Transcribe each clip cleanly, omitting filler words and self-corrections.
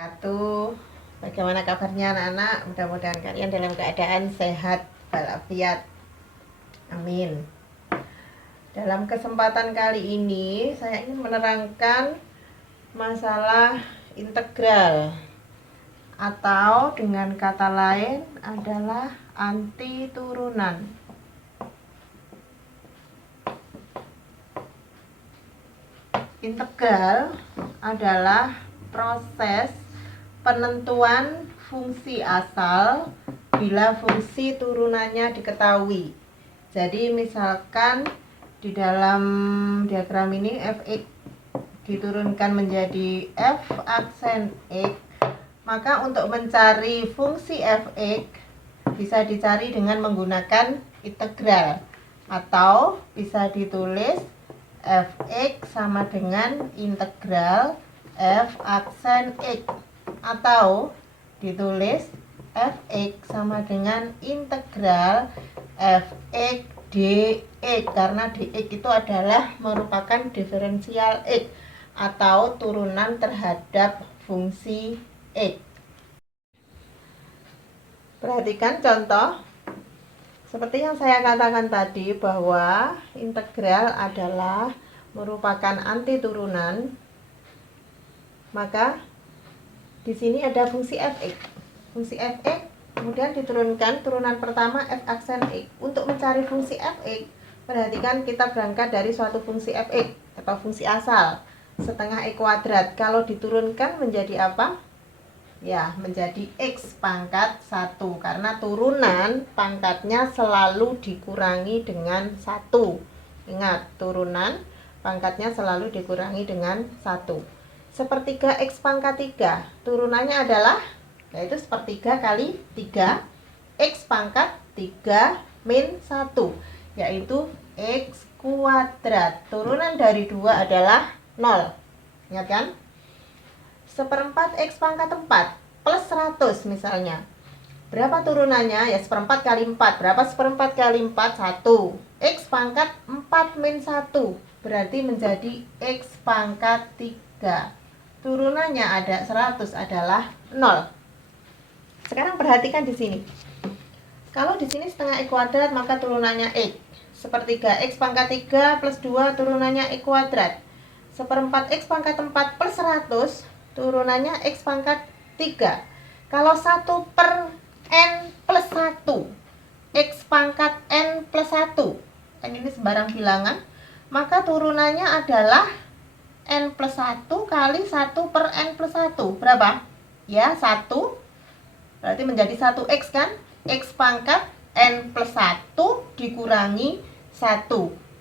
Satu, bagaimana kabarnya anak-anak? Mudah-mudahan kalian dalam keadaan sehat walafiat. Amin. Dalam kesempatan kali ini saya ingin menerangkan masalah integral, atau dengan kata lain adalah anti turunan. Integral adalah proses penentuan fungsi asal bila fungsi turunannya diketahui. Jadi misalkan di dalam diagram ini fx diturunkan menjadi f aksen x, maka untuk mencari fungsi fx bisa dicari dengan menggunakan integral, atau bisa ditulis fx sama dengan integral f aksen x, atau ditulis fx sama dengan integral fx dx, karena dx itu adalah merupakan diferensial x atau turunan terhadap fungsi x. Perhatikan contoh seperti yang saya katakan tadi, bahwa integral adalah merupakan anti turunan. Maka di sini ada fungsi fx. Fungsi fx kemudian diturunkan turunan pertama f aksen x. Untuk mencari fungsi fx, perhatikan kita berangkat dari suatu fungsi fx atau fungsi asal setengah x kuadrat. Kalau diturunkan menjadi apa? Ya, menjadi x pangkat 1, karena turunan pangkatnya selalu dikurangi dengan 1. Ingat, turunan pangkatnya selalu dikurangi dengan 1. Sepertiga x pangkat 3, turunannya adalah, yaitu sepertiga kali 3, x pangkat 3 min 1, yaitu x kuadrat. Turunan dari 2 adalah 0. Ingat kan? Seperempat x pangkat 4 plus 100 misalnya. Berapa turunannya? Ya, seperempat kali 4. Berapa seperempat kali 4? 1. X pangkat 4 min 1 berarti menjadi x pangkat 3. Turunannya ada 100 adalah 0. Sekarang perhatikan di sini. Kalau di sini setengah x kuadrat, maka turunannya x. Sepertiga x pangkat 3 plus 2 turunannya x kuadrat. Seperempat x pangkat 4 plus 100 turunannya x pangkat 3. Kalau 1 per n plus 1, x pangkat n plus 1, kan ini sembarang bilangan, maka turunannya adalah n plus 1 kali 1 per n plus 1. Berapa? Ya, 1. Berarti menjadi 1x kan? X pangkat n plus 1 dikurangi 1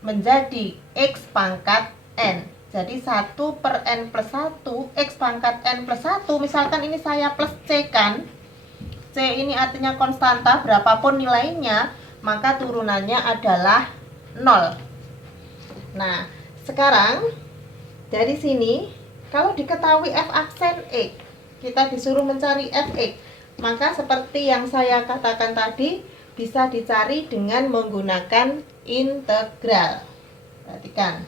menjadi x pangkat n. Jadi 1 per n plus 1, x pangkat n plus 1, misalkan ini saya plus c kan. C ini artinya konstanta, berapapun nilainya, maka turunannya adalah 0. Nah, sekarang dari sini, kalau diketahui f aksen x, kita disuruh mencari fx, maka seperti yang saya katakan tadi, bisa dicari dengan menggunakan integral. Perhatikan.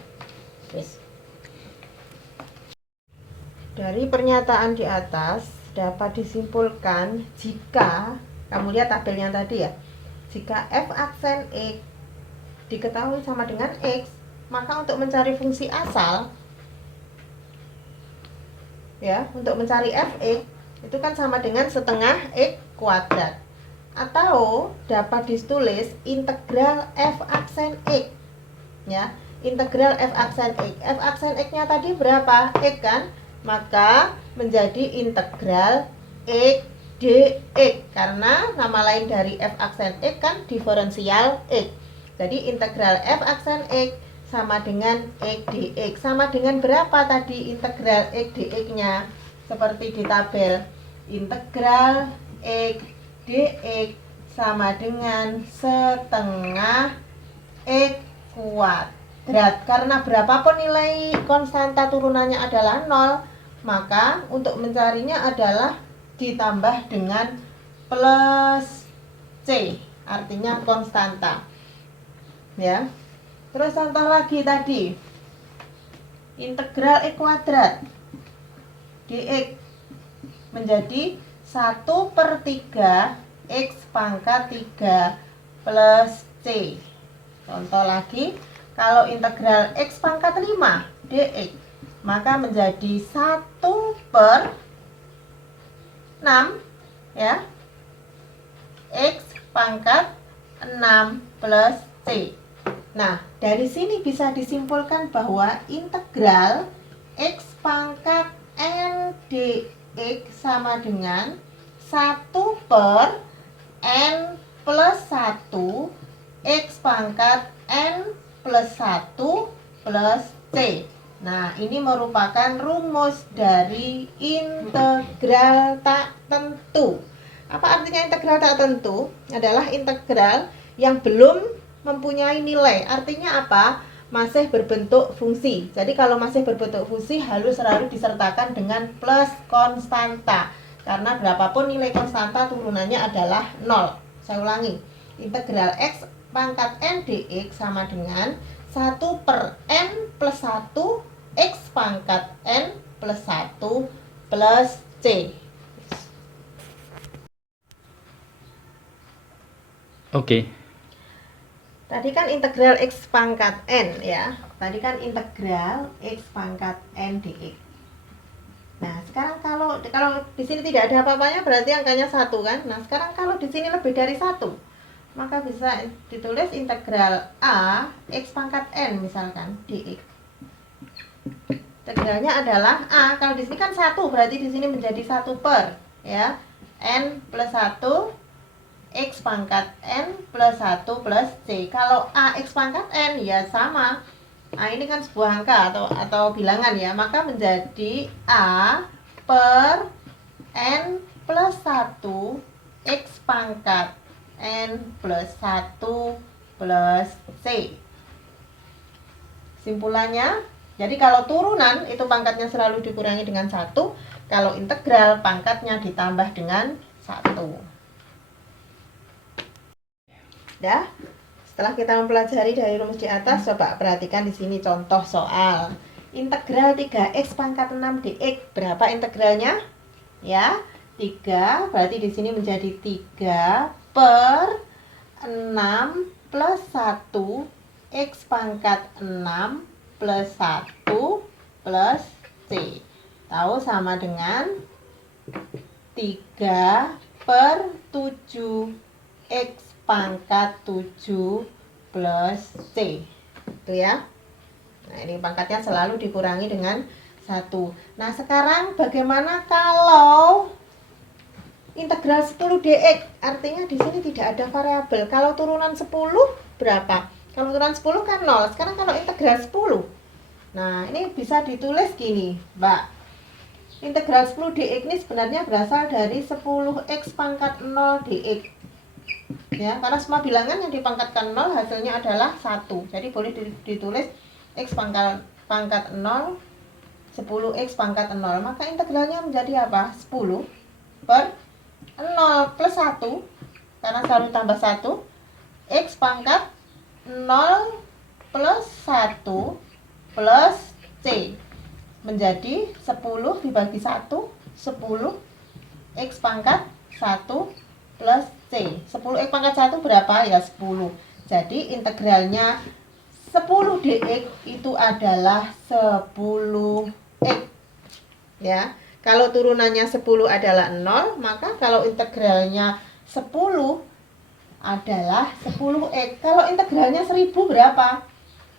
Dari pernyataan di atas dapat disimpulkan jika, kamu lihat tabelnya tadi ya, jika f aksen x diketahui sama dengan x, maka untuk mencari fungsi asal, ya, untuk mencari fx itu kan sama dengan setengah x kuadrat, atau dapat ditulis integral f aksen x, ya, integral f aksen x. F aksen x-nya tadi berapa? X kan? Maka menjadi integral x dx, karena nama lain dari f aksen x kan diferensial x. Jadi integral f aksen x sama dengan x dx. Sama dengan berapa tadi integral x dx-nya? Seperti di tabel, integral x dx sama dengan setengah x kuadrat. Karena berapapun nilai konstanta turunannya adalah 0, maka untuk mencarinya adalah ditambah dengan plus c, artinya konstanta. Ya. Terus contoh lagi tadi, integral x kuadrat dx menjadi 1/3 X pangkat 3 plus C. Contoh lagi, kalau integral X pangkat 5 dx, maka menjadi 1/6 ya, X pangkat 6 plus C. Nah, dari sini bisa disimpulkan bahwa integral X pangkat N dx sama dengan 1/n plus 1 X pangkat N plus 1 plus C. Nah, ini merupakan rumus dari integral tak tentu. Apa artinya integral tak tentu? Adalah integral yang belum mempunyai nilai. Artinya apa? Masih berbentuk fungsi. Jadi kalau masih berbentuk fungsi harus selalu disertakan dengan plus konstanta. Karena berapapun nilai konstanta turunannya adalah 0. Saya ulangi. Integral X pangkat N dx sama dengan 1/n plus 1 X pangkat N plus 1 plus C. Oke. Tadi kan integral X pangkat N ya. Tadi kan integral X pangkat N dx. Nah, sekarang kalau di sini tidak ada apa-apanya berarti angkanya 1 kan? Nah, sekarang kalau di sini lebih dari 1, maka bisa ditulis integral A X pangkat N misalkan dx. Integralnya adalah A. Kalau di sini kan 1, berarti di sini menjadi 1 per ya. N plus 1 X pangkat N plus 1 plus C. Kalau A X pangkat N ya sama. A ini kan sebuah angka atau bilangan ya, maka menjadi A per N plus 1 X pangkat N plus 1 plus C. Simpulannya, jadi kalau turunan itu pangkatnya selalu dikurangi dengan 1, kalau integral pangkatnya ditambah dengan 1. Ya, setelah kita mempelajari dari rumus di atas, coba perhatikan di sini contoh soal. Integral 3x pangkat 6 dx, berapa integralnya? Ya, 3, berarti di sini menjadi 3 per 6 plus 1 X pangkat 6 plus 1 plus C. Tahu sama dengan 3 per 7 X pangkat 7 plus C. Itu ya. Nah, ini pangkatnya selalu dikurangi dengan 1. Nah, sekarang bagaimana kalau integral 10 dx? Artinya di sini tidak ada variabel. Kalau turunan 10 berapa? Kalau turunan 10 kan 0. Sekarang kalau integral 10. Nah, ini bisa ditulis gini, Mbak. Integral 10 dx ini sebenarnya berasal dari 10x pangkat 0 dx. Ya, karena semua bilangan yang dipangkatkan 0 hasilnya adalah 1. Jadi boleh ditulis x pangkat 0 10x pangkat 0. Maka integralnya menjadi apa? 10 per 0 plus 1, karena selalu tambah 1, X pangkat 0 plus 1 plus C, menjadi 10 dibagi 1, 10 X pangkat 1 plus C. 10 X pangkat 1 berapa? Ya 10. Jadi integralnya 10 dx itu adalah 10 X. Ya. Kalau turunannya 10 adalah 0, maka kalau integralnya 10 adalah 10x. Kalau integralnya 1000 berapa?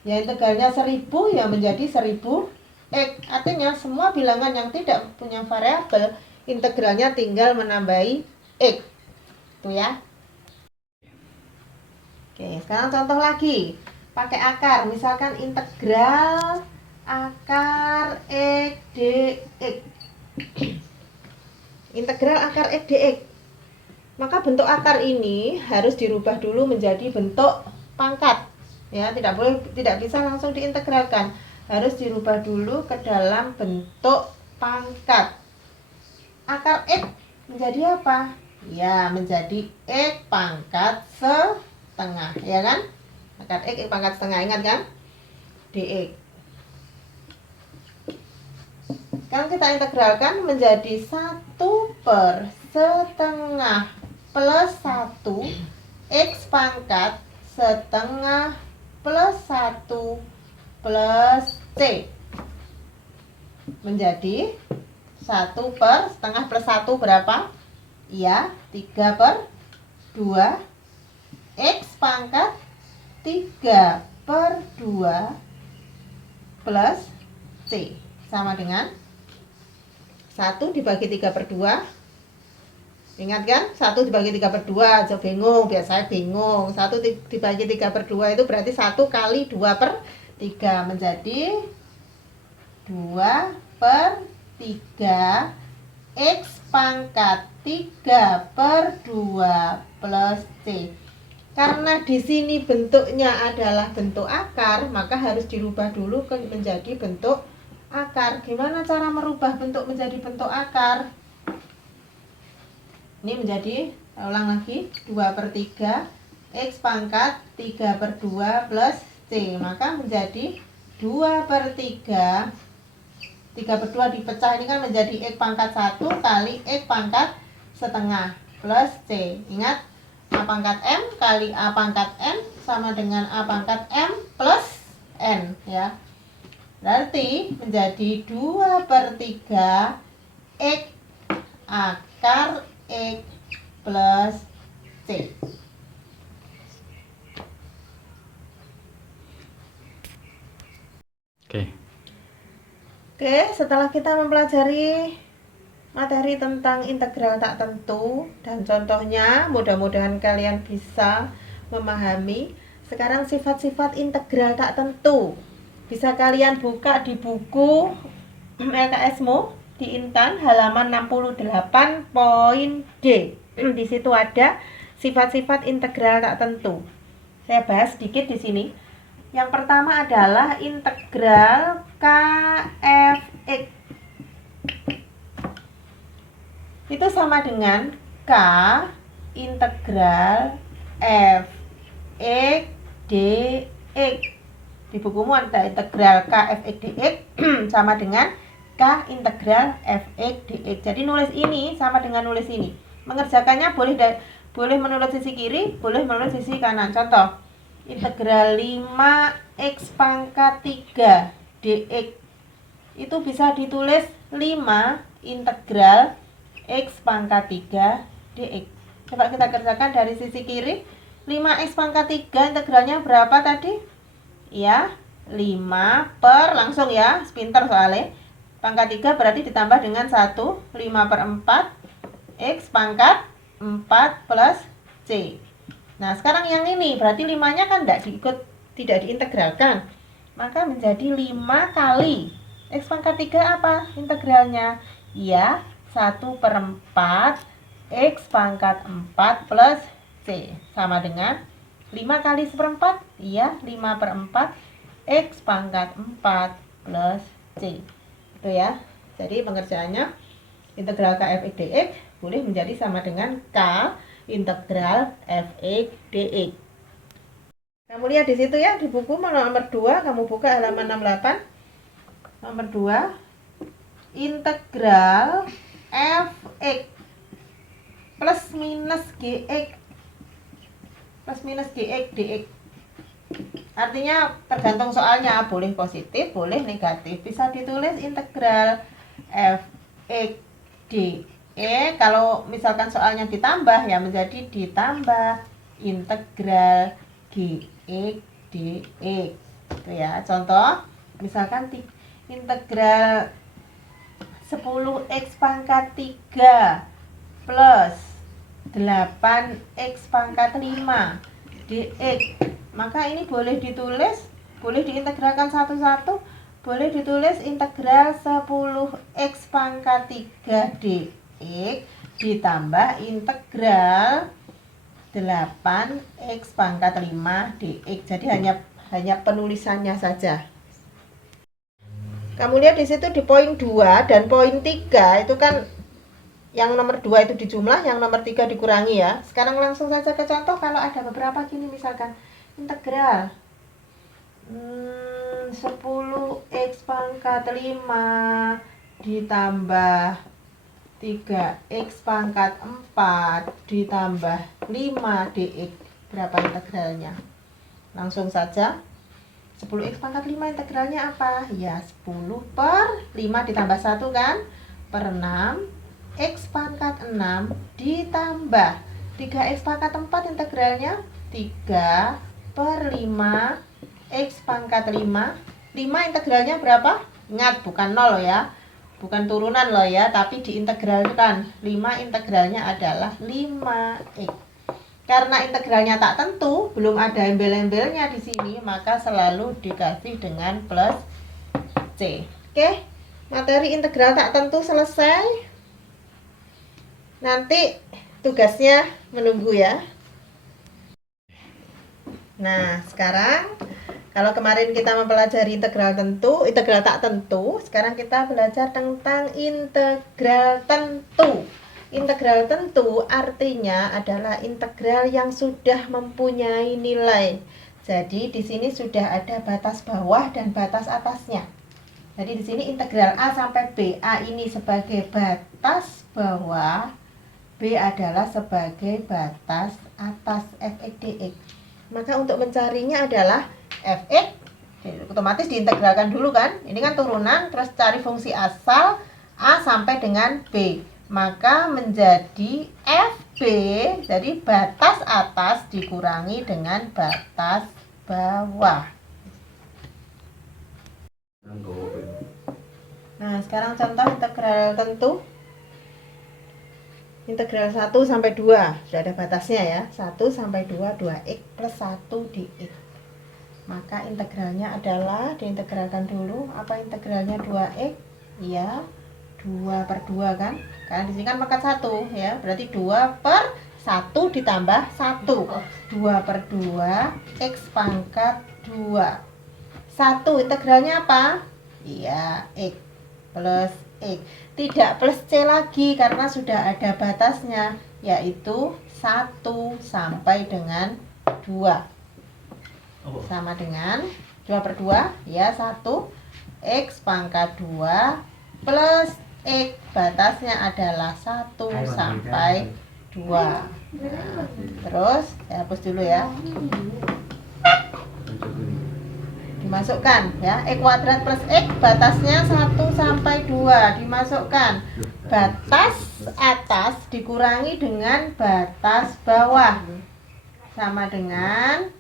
Ya integralnya 1000 ya menjadi 1000x. Artinya semua bilangan yang tidak punya variabel, integralnya tinggal menambahi x. Itu ya. Oke, sekarang contoh lagi. Pakai akar, misalkan integral akar x dx. Integral akar x dx. Maka bentuk akar ini harus dirubah dulu menjadi bentuk pangkat. Ya, tidak bisa langsung diintegralkan. Harus dirubah dulu ke dalam bentuk pangkat. Akar x menjadi apa? Ya, menjadi x pangkat setengah, ya kan? Akar x pangkat setengah, ingat kan? Dx. Sekarang kita integralkan menjadi 1 per setengah plus 1 X pangkat setengah plus 1 plus C menjadi 1 per setengah plus 1 berapa? Iya, 3 per 2 X pangkat 3 per 2 plus C sama dengan 1 dibagi 3 per 2. Ingat kan? 1 dibagi 3 per 2 aja bingung, biasanya bingung. 1 dibagi 3 per 2 itu berarti 1 kali 2 per 3 menjadi 2 per 3 X pangkat 3 per 2 plus C. Karena di sini bentuknya adalah bentuk akar, maka harus dirubah dulu menjadi bentuk akar. Gimana cara merubah bentuk menjadi bentuk akar? Ini menjadi, ulang lagi, 2 per 3 X pangkat 3 per 2 plus C. Maka menjadi 2 per 3 3 per 2 dipecah, ini kan menjadi X pangkat 1 kali X pangkat setengah plus C. Ingat, A pangkat M kali A pangkat N sama dengan A pangkat M plus N ya. Berarti menjadi 2 per 3 X akar X plus C. Oke, setelah kita mempelajari materi tentang integral tak tentu dan contohnya, mudah-mudahan kalian bisa memahami. Sekarang sifat-sifat integral tak tentu bisa kalian buka di buku LKSmu di Intan halaman 68 poin D. Di situ ada sifat-sifat integral tak tentu. Saya bahas sedikit di sini. Yang pertama adalah integral kfx. Itu sama dengan K integral f x dx. Di bukumu ada integral K f x dx sama dengan K integral f x dx. Jadi nulis ini sama dengan nulis ini. Mengerjakannya boleh menulis sisi kiri, boleh menulis sisi kanan. Contoh, integral 5x pangkat 3 dx. Itu bisa ditulis 5 integral X pangkat 3 dx. Coba kita kerjakan dari sisi kiri. 5x pangkat 3 integralnya berapa tadi? Ya, 5 per, langsung ya, pinter soalnya. Pangkat 3 berarti ditambah dengan 1, 5 per 4 X pangkat 4 plus C. Nah, sekarang yang ini berarti 5-nya kan tidak diintegralkan. Maka menjadi 5 kali X pangkat 3 apa integralnya? Ya, 1 per 4 X pangkat 4 plus C sama dengan 5 kali seperempat, iya 5 per 4 X pangkat 4 plus C. Itu ya. Jadi pengerjaannya integral K f x dx boleh menjadi sama dengan K integral f x dx. Kamu lihat di situ ya, di buku nomor 2, kamu buka halaman 68. Nomor 2, integral fx plus minus gx dx. Artinya tergantung soalnya, boleh positif, boleh negatif. Bisa ditulis integral fx dx. Kalau misalkan soalnya ditambah ya menjadi ditambah integral gx dx. Itu ya, contoh misalkan integral 10x pangkat 3 plus 8x pangkat 5 dx. Maka ini boleh ditulis, boleh diintegralkan satu-satu, boleh ditulis integral 10x pangkat 3 dx ditambah integral 8x pangkat 5 dx. Jadi hanya penulisannya saja. Kamu lihat di situ di poin 2 dan poin 3 itu kan yang nomor 2 itu dijumlah, yang nomor 3 dikurangi ya. Sekarang langsung saja ke contoh. Kalau ada beberapa gini, misalkan integral 10x pangkat 5 ditambah 3x pangkat 4 ditambah 5 dx. Berapa integralnya? Langsung saja. 10x pangkat 5 integralnya apa? Ya 10 per 5 ditambah 1 kan? Per 6. X pangkat 6 ditambah 3x pangkat 4 integralnya 3 per 5 x pangkat 5. 5 integralnya berapa? Ingat bukan 0 ya, bukan turunan loh ya, tapi diintegralkan. 5 integralnya adalah 5x. Karena integralnya tak tentu, belum ada embel-embelnya di sini, maka selalu dikasih dengan plus C. Oke, materi integral tak tentu selesai. Nanti tugasnya menunggu ya. Nah, sekarang kalau kemarin kita mempelajari integral tentu, integral tak tentu, sekarang kita belajar tentang integral tentu. Integral tentu artinya adalah integral yang sudah mempunyai nilai. Jadi di sini sudah ada batas bawah dan batas atasnya. Jadi di sini integral A sampai B. A ini sebagai batas bawah, B adalah sebagai batas atas f(x) dx. Maka untuk mencarinya adalah f(x), otomatis diintegralkan dulu kan. Ini kan turunan, terus cari fungsi asal A sampai dengan B. Maka menjadi FB, jadi batas atas dikurangi dengan batas bawah. Nah, sekarang contoh integral tentu. Integral 1 sampai 2, sudah ada batasnya ya. 1 sampai 2, 2x plus 1 dx. Maka integralnya adalah, diintegralkan dulu. Apa integralnya 2x? Ya, 2 per 2 kan? Karena di sini kan pangkat 1 ya, berarti 2 per 1 ditambah 1. 2 per 2 x pangkat 2. 1 integralnya apa? Iya, x plus x. Tidak plus c lagi karena sudah ada batasnya, yaitu 1 sampai dengan 2. Sama dengan 2 per 2 ya, 1 x pangkat 2 plus x, batasnya adalah 1 sampai 2. Nah, terus saya hapus dulu ya. Dimasukkan ya, x kuadrat plus x, batasnya 1 sampai 2. Dimasukkan. Batas atas dikurangi dengan batas bawah. Sama dengan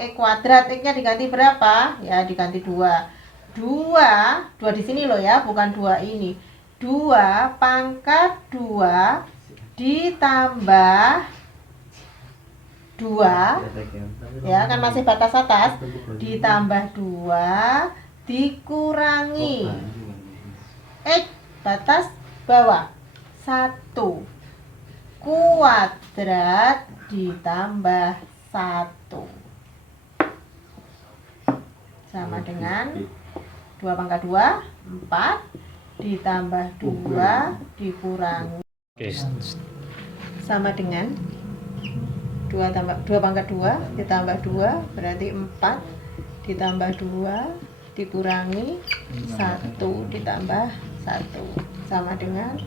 x kuadrat, x-nya diganti berapa? Ya, diganti 2. 2 di sini loh ya, bukan 2 ini. 2 pangkat 2 ditambah 2 ya kan, masih batas atas, ditambah 2 dikurangi x batas bawah 1 kuadrat ditambah 1 sama dengan 2 pangkat 2 4 ditambah 2 dikurangi sama dengan 2 pangkat 2 ditambah 2 berarti 4 ditambah 2 dikurangi 1 ditambah 1 sama dengan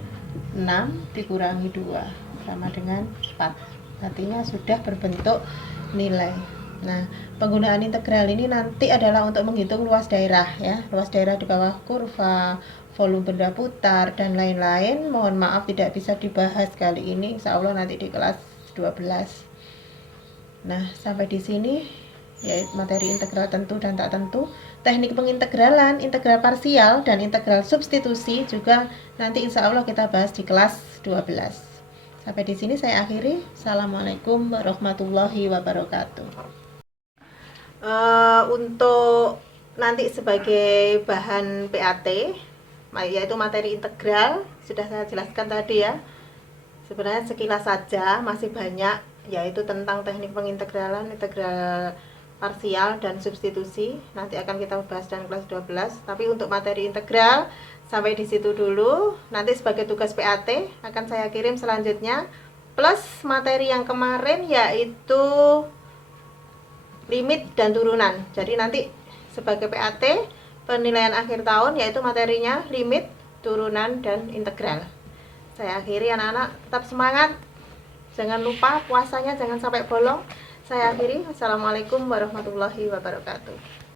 6 dikurangi 2 sama dengan 4. Artinya sudah berbentuk nilai. Nah, penggunaan integral ini nanti adalah untuk menghitung luas daerah ya, luas daerah di bawah kurva, volume benda putar dan lain-lain. Mohon maaf tidak bisa dibahas kali ini, insya Allah nanti di kelas 12. Nah, sampai di sini ya materi integral tentu dan tak tentu. Teknik pengintegralan, integral parsial dan integral substitusi juga nanti insya Allah kita bahas di kelas 12. Sampai di sini saya akhiri. Assalamualaikum warahmatullahi wabarakatuh. Untuk nanti sebagai bahan PAT, yaitu materi integral, sudah saya jelaskan tadi ya. Sebenarnya sekilas saja, masih banyak, yaitu tentang teknik pengintegralan, integral parsial dan substitusi. Nanti akan kita bahas dalam kelas 12. Tapi untuk materi integral sampai di situ dulu. Nanti sebagai tugas PAT akan saya kirim selanjutnya, plus materi yang kemarin yaitu limit dan turunan. Jadi nanti sebagai PAT penilaian akhir tahun yaitu materinya limit, turunan dan integral. Saya akhiri anak-anak, tetap semangat. Jangan lupa puasanya jangan sampai bolong. Saya akhiri. Assalamualaikum warahmatullahi wabarakatuh.